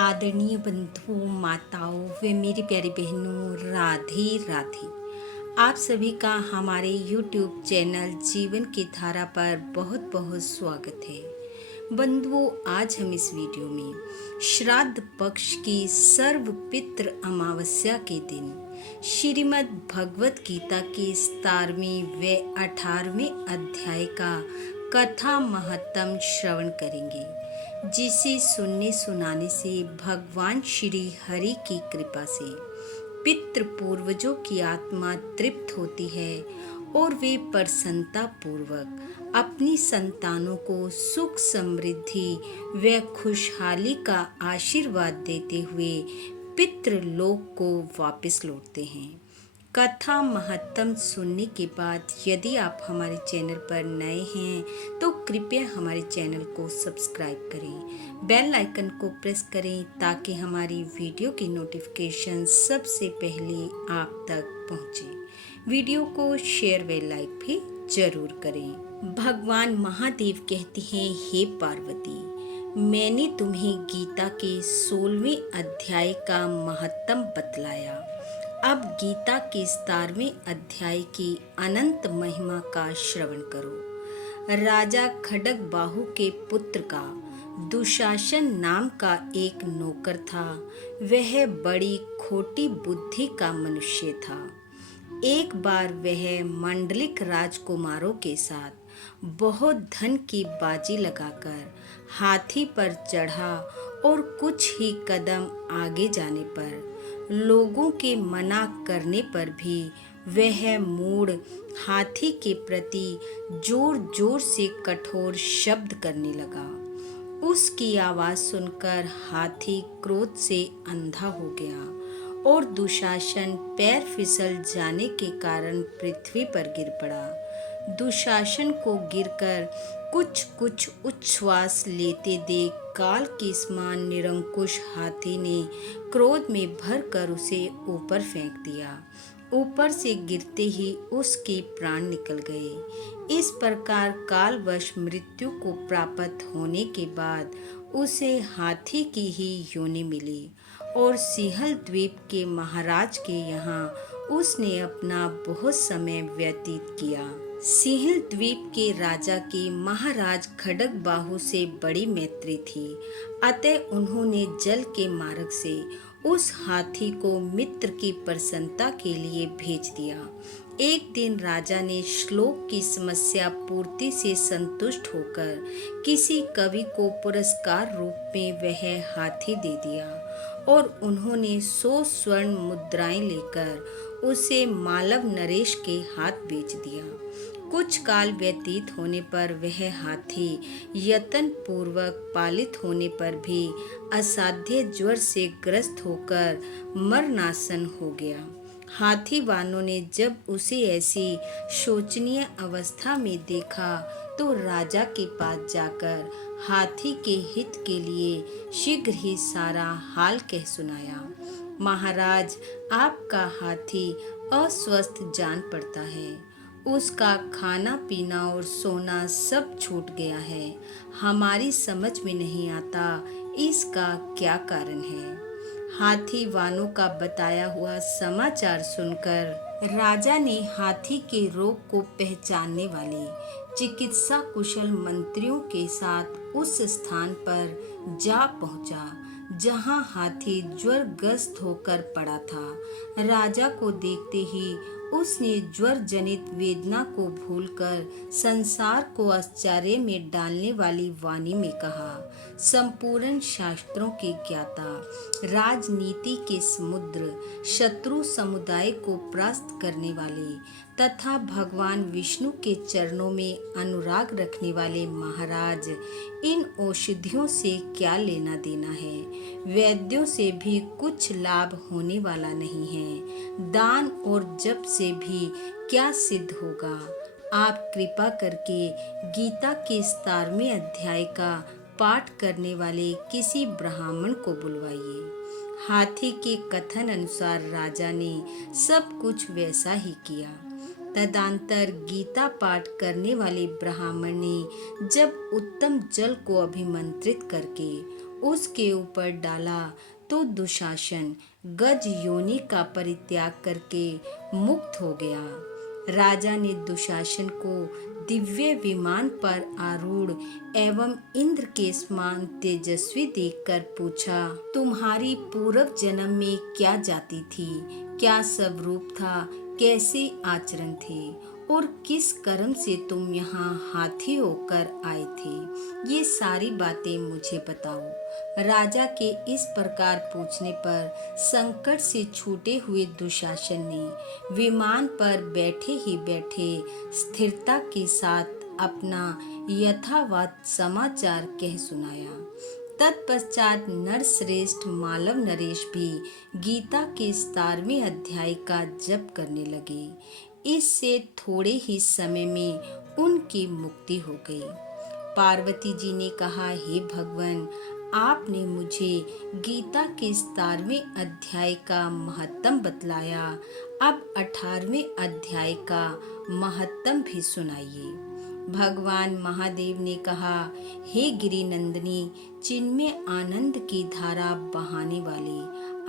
आदरणीय बंधुओं, माताओं व मेरी प्यारी बहनों, राधे राधे। आप सभी का हमारे YouTube चैनल जीवन की धारा पर बहुत बहुत स्वागत है। बंधुओं, आज हम इस वीडियो में श्राद्ध पक्ष की सर्व पितृ अमावस्या के दिन श्रीमद् भगवत गीता के 17वें व 18वें अध्याय का कथा महत्तम श्रवण करेंगे, जिसे सुनने सुनाने से भगवान श्री हरि की कृपा से पितृ पूर्वजों की आत्मा तृप्त होती है और वे प्रसन्नता पूर्वक अपनी संतानों को सुख समृद्धि व खुशहाली का आशीर्वाद देते हुए पितृलोक को वापस लौटते हैं। कथा महत्तम सुनने के बाद यदि आप हमारे चैनल पर नए हैं तो कृपया हमारे चैनल को सब्सक्राइब करें, बेल आइकन को प्रेस करें ताकि हमारी वीडियो की नोटिफिकेशन सबसे पहले आप तक पहुंचे। वीडियो को शेयर व लाइक भी जरूर करें। भगवान महादेव कहते हैं, हे पार्वती, मैंने तुम्हें गीता के 16वें अध्याय का महत्तम बतलाया। अब गीता के 17वें अध्याय की अनंत महिमा का श्रवण करो। राजा खड्गबाहु के पुत्र का दुशासन नाम का एक नौकर था। वह बड़ी खोटी बुद्धि का मनुष्य था। एक बार वह मंडलिक राजकुमारों के साथ बहुत धन की बाजी लगाकर हाथी पर चढ़ा और कुछ ही कदम आगे जाने पर लोगों के मना करने पर भी वह मूढ़ हाथी के प्रति जोर जोर से कठोर शब्द करने लगा। उसकी आवाज सुनकर हाथी क्रोध से अंधा हो गया और दुशासन पैर फिसल जाने के कारण पृथ्वी पर गिर पड़ा। दुशासन को गिरकर कुछ कुछ उच्छ्वास लेते देख काल के समान निरंकुश हाथी ने क्रोध में भरकर उसे ऊपर फेंक दिया। ऊपर से गिरते ही उसके प्राण निकल गए। इस प्रकार कालवश मृत्यु को प्राप्त होने के बाद उसे हाथी की ही योनि मिली और सिंहल द्वीप के महाराज के यहाँ उसने अपना बहुत समय व्यतीत किया। सिंहल द्वीप के राजा की महाराज खड्गबाहु से बड़ी मैत्री थी, अतः उन्होंने जल के मार्ग से उस हाथी को मित्र की प्रसन्नता के लिए भेज दिया। एक दिन राजा ने श्लोक की समस्या पूर्ति से संतुष्ट होकर किसी कवि को पुरस्कार रूप में वह हाथी दे दिया और उन्होंने 100 स्वर्ण मुद्राएं लेकर उसे मालव नरेश के हाथ बेच दिया। कुछ काल व्यतीत होने पर वह हाथी यत्न पूर्वक पालित होने पर भी असाध्य ज्वर से ग्रस्त होकर मरणासन हो गया। हाथी वालों ने जब उसे ऐसी शोचनीय अवस्था में देखा तो राजा के पास जाकर हाथी के हित के लिए शीघ्र ही सारा हाल कह सुनाया। महाराज, आपका हाथी अस्वस्थ जान पड़ता है। उसका खाना पीना और सोना सब छूट गया है। हमारी समझ में नहीं आता इसका क्या कारण है। हाथी वालों का बताया हुआ समाचार सुनकर राजा ने हाथी के रोग को पहचानने वाले चिकित्सा कुशल मंत्रियों के साथ उस स्थान पर जा पहुंचा जहां हाथी ज्वरग्रस्त होकर पड़ा था। राजा को देखते ही उसने ज्वर जनित वेदना को भूलकर संसार को आश्चर्य में डालने वाली वाणी में कहा, संपूर्ण शास्त्रों के ज्ञाता, राजनीति के समुद्र, शत्रु समुदाय को परास्त करने वाले तथा भगवान विष्णु के चरणों में अनुराग रखने वाले महाराज, इन औषधियों से क्या लेना देना है। वैद्यों से भी कुछ लाभ होने वाला नहीं है। दान और जप से भी क्या सिद्ध होगा। आप कृपा करके गीता के 17वें अध्याय का पाठ करने वाले किसी ब्राह्मण को बुलवाइए। हाथी के कथन अनुसार राजा ने सब कुछ वैसा ही किया। तदंतर गीता पाठ करने वाले ब्राह्मण ने जब उत्तम जल को अभिमंत्रित करके उसके ऊपर डाला तो दुशासन गज योनि का परित्याग करके मुक्त हो गया। राजा ने दुशासन को दिव्य विमान पर आरूढ़ एवं इंद्र के समान तेजस्वी देखकर पूछा, तुम्हारी पूर्व जन्म में क्या जाति थी, क्या स्वरूप था, कैसे आचरण थे और किस कर्म से तुम यहाँ हाथी होकर आए थे, ये सारी बातें मुझे बताओ। राजा के इस प्रकार पूछने पर संकट से छूटे हुए दुशासन ने विमान पर बैठे ही बैठे स्थिरता के साथ अपना यथावत समाचार कह सुनाया। तत्पश्चात नरश्रेष्ठ मालव नरेश भी गीता के 17वें अध्याय का जप करने लगे। इससे थोड़े ही समय में उनकी मुक्ति हो गई। पार्वती जी ने कहा, हे भगवान, आपने मुझे गीता के 17वें अध्याय का महत्तम बतलाया, अब 18वें अध्याय का महत्तम भी सुनाइए। भगवान महादेव ने कहा, हे गिरि नंदिनी, चिन्मय आनंद की धारा बहाने वाले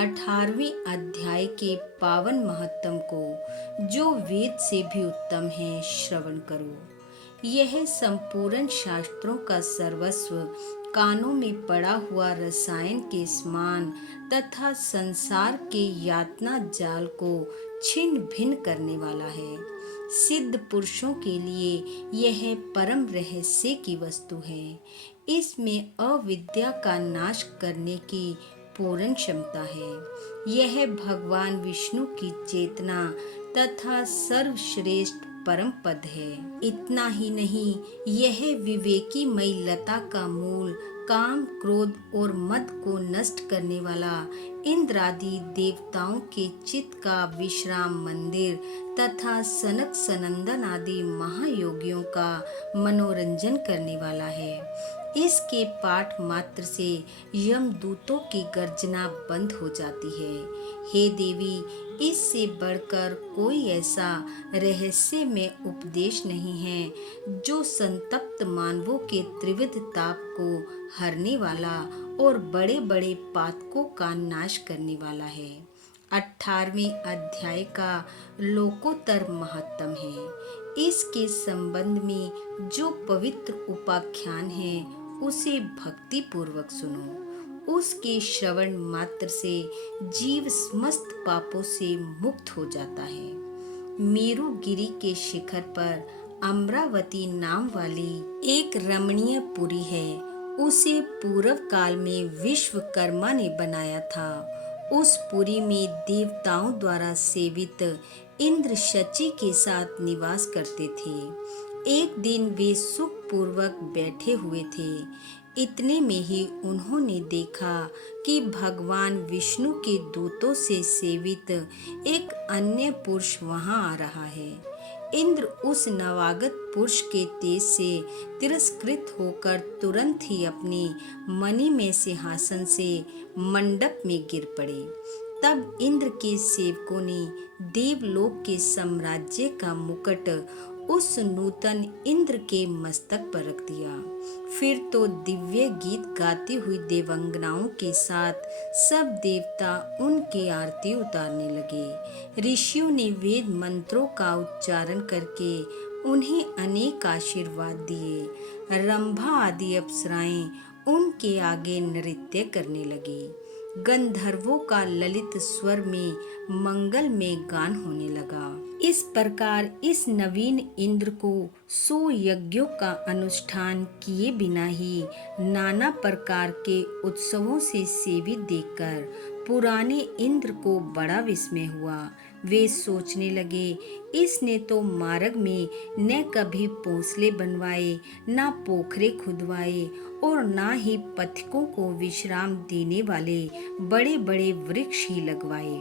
18वें अध्याय के पावन महत्तम को, जो वेद से भी उत्तम है, श्रवण करो। यह संपूर्ण शास्त्रों का सर्वस्व कानों में पड़ा हुआ रसायन के समान तथा संसार के यातना जाल को छिन्न भिन्न करने वाला है। सिद्ध पुरुषों के लिए यह परम रहस्य की वस्तु है। इसमें अविद्या का नाश करने की पूर्ण क्षमता है। यह भगवान विष्णु की चेतना तथा सर्वश्रेष्ठ परम पद है। इतना ही नहीं, यह विवेकी मई लता का मूल, काम, क्रोध और मद को नष्ट करने वाला, इंद्रादि देवताओं के चित्त का विश्राम मंदिर तथा सनक सनंदन आदि महायोगियों का मनोरंजन करने वाला है। इसके पाठ मात्र से यमदूतों की गर्जना बंद हो जाती है। हे देवी, इससे बढ़कर कोई ऐसा रहस्य में उपदेश नहीं है जो संतप्त मानवों के त्रिविध ताप को हरने वाला और बड़े बड़े पातकों का नाश करने वाला है। 18वें अध्याय का लोकोत्तर महत्तम है। इसके संबंध में जो पवित्र उपाख्यान है, उसे भक्ति पूर्वक सुनो। उसके श्रवण मात्र से जीव समस्त पापों से मुक्त हो जाता है। मेरु गिरी के शिखर पर अमरावती नाम वाली एक रमणीय पुरी है। उसे पूर्व काल में विश्वकर्मा ने बनाया था। उस पुरी में देवताओं द्वारा सेवित इंद्र शची के साथ निवास करते थे। एक दिन वे सुख पूर्वक बैठे हुए थे। इतने में ही उन्होंने देखा कि भगवान विष्णु के दूतों से सेवित एक अन्य पुरुष वहां आ रहा है। इंद्र उस नवागत पुरुष के तेज से तिरस्कृत होकर तुरंत ही अपने मणिमय सिंहासन से मंडप में गिर पड़े। तब इंद्र के सेवकों ने देवलोक के साम्राज्य का मुकुट उस नूतन इंद्र के मस्तक पर रख दिया। फिर तो दिव्य गीत गाती हुई देवंगनाओं के साथ सब देवता उनकी आरती उतारने लगे। ऋषियों ने वेद मंत्रों का उच्चारण करके उन्हें अनेक आशीर्वाद दिए। रंभा आदि अप्सराएं उनके आगे नृत्य करने लगी। गंधर्वों का ललित स्वर में मंगल में गान होने लगा। इस प्रकार इस नवीन इंद्र को 100 यज्ञों का अनुष्ठान किए बिना ही नाना प्रकार के उत्सवों से सेवित देखकर पुराने इंद्र को बड़ा विस्मय हुआ। वे सोचने लगे, इसने तो मार्ग में न कभी पोंसले बनवाए, न पोखरे खुदवाए और ना ही पथिकों को विश्राम देने वाले बड़े बड़े वृक्ष ही लगवाए।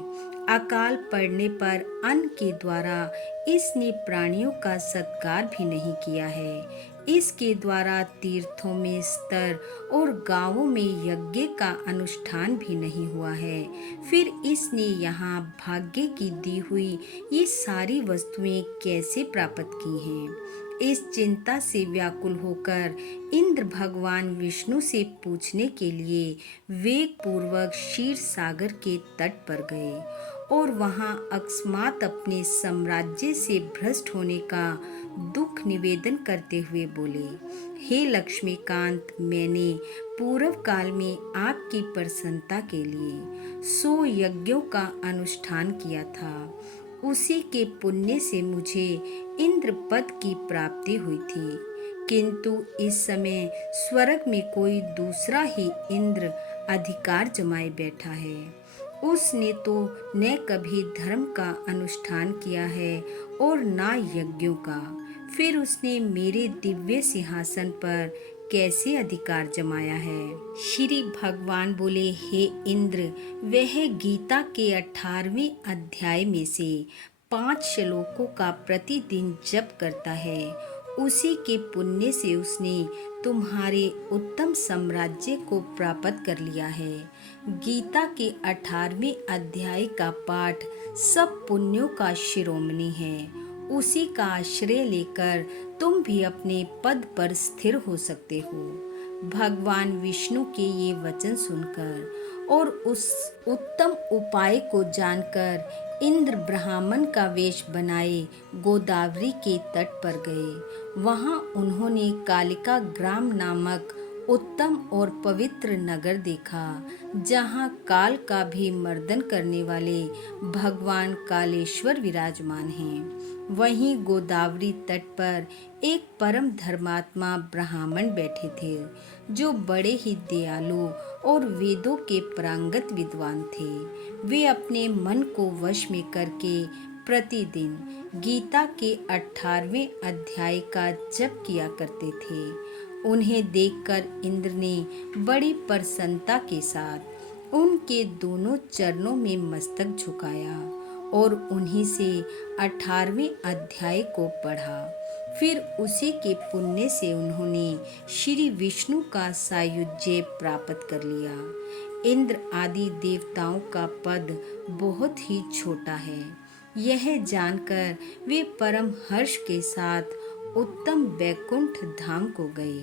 अकाल पड़ने पर अन्न के द्वारा इसने प्राणियों का सत्कार भी नहीं किया है। इसके द्वारा तीर्थों में स्तर और गांवों में यज्ञ का अनुष्ठान भी नहीं हुआ है। फिर इसने यहाँ भाग्य की दी हुई ये सारी वस्तुएं कैसे प्राप्त की हैं? इस चिंता से व्याकुल होकर इंद्र भगवान विष्णु से पूछने के लिए वेग पूर्वक क्षीर सागर के तट पर गए और वहां अकस्मात अपने साम्राज्य से भ्रष्ट होने का दुख निवेदन करते हुए बोले, हे लक्ष्मीकांत, मैंने पूर्व काल में आपकी प्रसन्नता के लिए 100 यज्ञों का अनुष्ठान किया था। उसी के पुण्य से मुझे इंद्र पद की प्राप्ति हुई थी, किंतु इस समय स्वर्ग में कोई दूसरा ही इंद्र अधिकार जमाए बैठा है। उसने तो न कभी धर्म का अनुष्ठान किया है और न यज्ञों का। फिर उसने मेरे दिव्य सिंहासन पर कैसे अधिकार जमाया है? श्री भगवान बोले, हे इंद्र, वह गीता के 18वें अध्याय में से 5 श्लोकों का प्रतिदिन जप करता है। उसी के पुण्य से उसने तुम्हारे उत्तम साम्राज्य को प्राप्त कर लिया है। गीता के 18वें अध्याय का पाठ सब पुण्यों का शिरोमणि है। उसी का आश्रय लेकर तुम भी अपने पद पर स्थिर हो सकते हो। भगवान विष्णु के ये वचन सुनकर और उस उत्तम उपाय को जानकर इंद्र ब्राह्मण का वेश बनाए गोदावरी के तट पर गए। वहां उन्होंने कालिका ग्राम नामक उत्तम और पवित्र नगर देखा, जहां काल का भी मर्दन करने वाले भगवान कालेश्वर विराजमान हैं। वहीं गोदावरी तट पर एक परम धर्मात्मा ब्राह्मण बैठे थे, जो बड़े ही दयालु और वेदों के पारंगत विद्वान थे। वे अपने मन को वश में करके प्रतिदिन गीता के 18वें अध्याय का जप किया करते थे। उन्हें देखकर इंद्र ने बड़ी प्रसन्नता के साथ उनके दोनों चरणों में मस्तक झुकाया और उन्हीं से 18वें अध्याय को पढ़ा। फिर उसी के पुण्य से उन्होंने श्री विष्णु का सायुज्य प्राप्त कर लिया। इंद्र आदि देवताओं का पद बहुत ही छोटा है। यह जानकर वे परम हर्ष के साथ उत्तम वैकुंठ धाम को गए।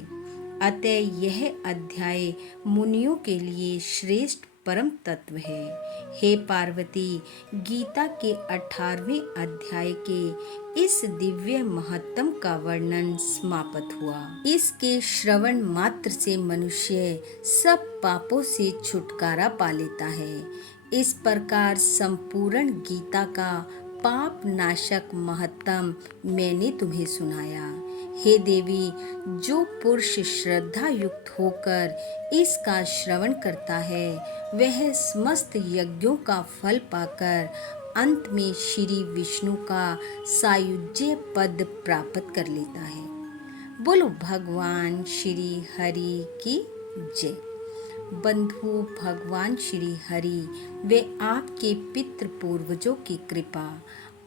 अतः यह अध्याय मुनियों के लिए श्रेष्ठ परम तत्व है। हे पार्वती, गीता के 18वें अध्याय के इस दिव्य महत्तम का वर्णन समाप्त हुआ। इसके श्रवण मात्र से मनुष्य सब पापों से छुटकारा पा लेता है। इस प्रकार संपूर्ण गीता का पाप नाशक महत्तम मैंने तुम्हें सुनाया। हे देवी, जो पुरुष श्रद्धा युक्त होकर इसका श्रवण करता है, वह समस्त यज्ञों का फल पाकर अंत में श्री विष्णु का सायुज्य पद प्राप्त कर लेता है। बोलो भगवान श्री हरि की जय। बंधु, भगवान श्री हरि वे आपके पितृ पूर्वजों की कृपा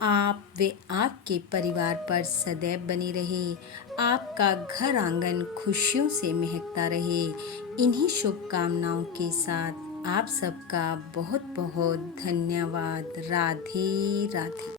आप वे आपके परिवार पर सदैव बनी रहे। आपका घर आंगन खुशियों से महकता रहे। इन्हीं शुभकामनाओं के साथ आप सबका बहुत बहुत धन्यवाद। राधे राधे।